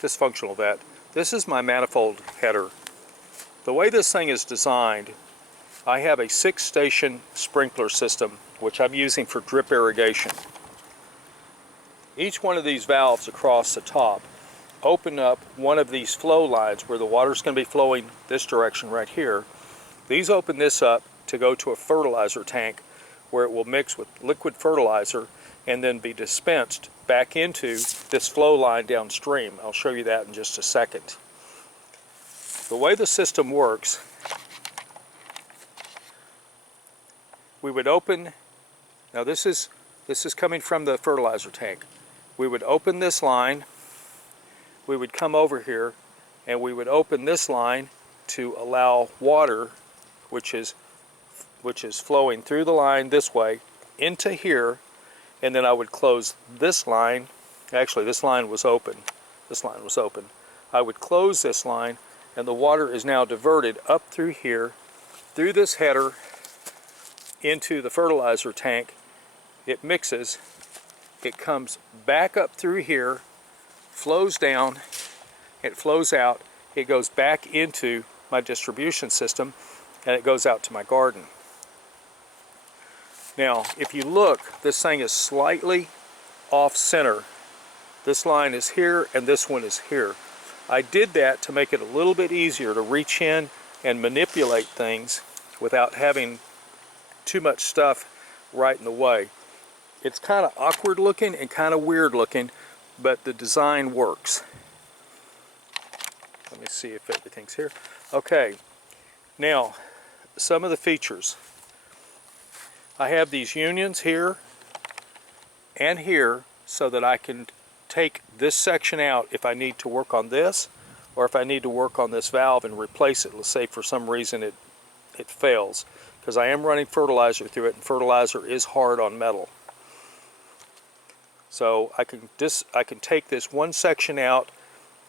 dysfunctional vet. This is my manifold header. The way this thing is designed, I have a 6-station sprinkler system which I'm using for drip irrigation. Each one of these valves across the top open up one of these flow lines where the water's going to be flowing this direction right here. These open this up to go to a fertilizer tank where it will mix with liquid fertilizer and then be dispensed back into this flow line downstream. I'll show you that in just a second. The way the system works, we would open, now this is coming from the fertilizer tank. We would open this line, we would come over here, and we would open this line to allow water, which is flowing through the line this way into here, and then I would close this line. Actually, this line was open. I would close this line, and the water is now diverted up through here, through this header, into the fertilizer tank. It mixes, it comes back up through here, flows down, it flows out, it goes back into my distribution system, and it goes out to my garden. Now, if you look, this thing is slightly off center. This line is here and this one is here. I did that to make it a little bit easier to reach in and manipulate things without having too much stuff right in the way. It's kind of awkward looking and kind of weird looking, but the design works. Let me see if everything's here. Okay, now some of the features. I have these unions here and here so that I can take this section out if I need to work on this, or if I need to work on this valve and replace it. Let's say for some reason it fails, because I am running fertilizer through it, and fertilizer is hard on metal. So I can take this one section out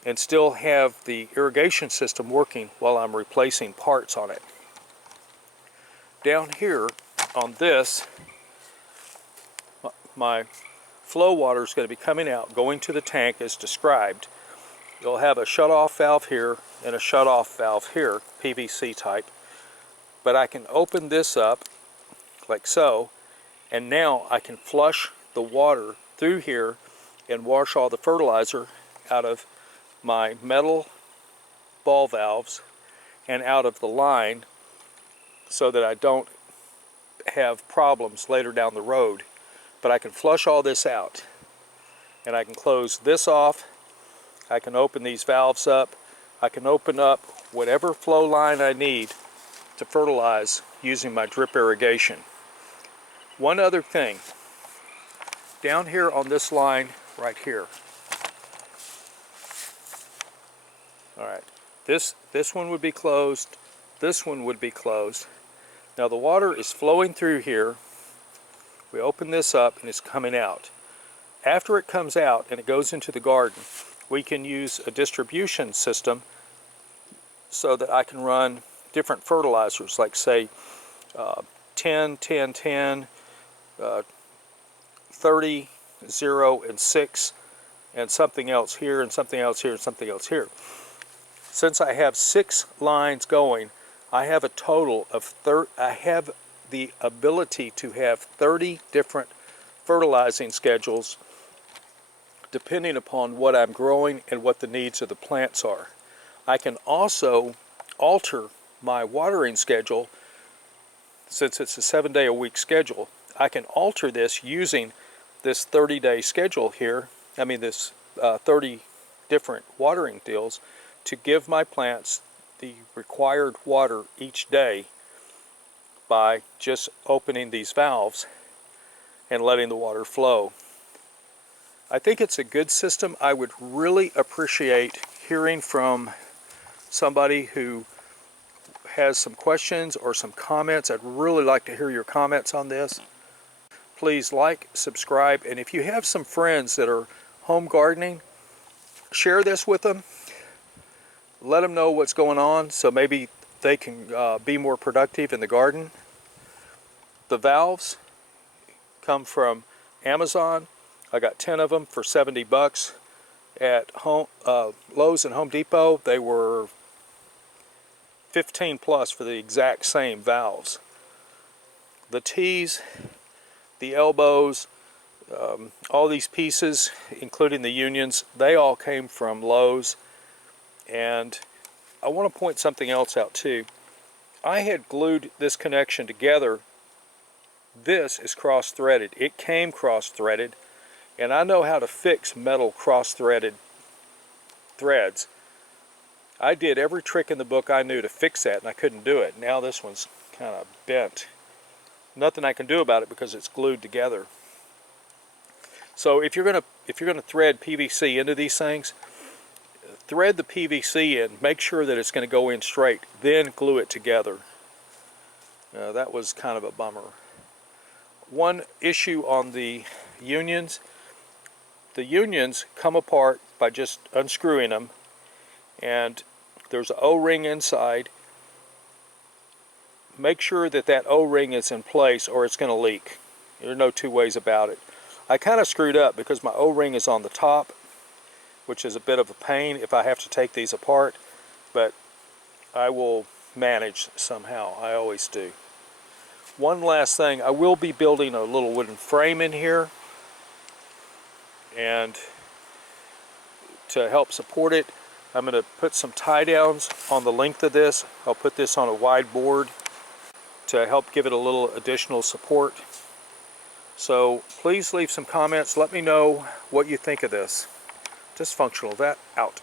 and still have the irrigation system working while I'm replacing parts on it. Down here on this, my flow water is going to be coming out, going to the tank as described. You'll have a shut-off valve here and a shut-off valve here, PVC type. But I can open this up like so, and now I can flush the water through here and wash all the fertilizer out of my metal ball valves and out of the line, so that I don't have problems later down the road. But I can flush all this out, and I can close this off. I can open these valves up. I can open up whatever flow line I need to fertilize using my drip irrigation. One other thing, down here on this line right here, all right, this one would be closed, this one would be closed. Now the water is flowing through here. We open this up and it's coming out. After it comes out and it goes into the garden, we can use a distribution system so that I can run different fertilizers, like say 10, 10, 10, 30, 0, and 6, and something else here, and something else here, and something else here. Since I have 6 lines going, I have a total of I have the ability to have 30 different fertilizing schedules depending upon what I'm growing and what the needs of the plants are. I can also alter my watering schedule. Since it's a 7-day-a-week schedule, I can alter this using this 30-day schedule here, this 30 different watering deals, to give my plants the required water each day by just opening these valves and letting the water flow. I think it's a good system. I would really appreciate hearing from somebody who has some questions or some comments. I'd really like to hear your comments on this. Please like, subscribe, and if you have some friends that are home gardening, share this with them. Let them know what's going on so maybe they can be more productive in the garden. The valves come from Amazon. I got 10 of them for $70. at Lowe's and Home Depot. They were 15 plus for the exact same valves. The T's, the elbows, all these pieces, including the unions, they all came from Lowe's. And I want to point something else out too. I had glued this connection together. This is cross-threaded. It came cross-threaded, and I know how to fix metal cross-threaded threads. I did every trick in the book I knew to fix that, and I couldn't do it. Now this one's kind of bent. Nothing I can do about it because it's glued together. So if you're gonna thread PVC into these things, thread the PVC in, make sure that it's going to go in straight, then glue it together. That was kind of a bummer. One issue on the unions come apart by just unscrewing them, and there's an O-ring inside. Make sure that that O-ring is in place or it's going to leak. There's no two ways about it. I kind of screwed up because my O-ring is on the top, which is a bit of a pain if I have to take these apart, but I will manage somehow. I always do. One last thing, I will be building a little wooden frame in here, and to help support it, I'm going to put some tie downs on the length of this. I'll put this on a wide board to help give it a little additional support. So please leave some comments. Let me know what you think of this. Dysfunctional vet out.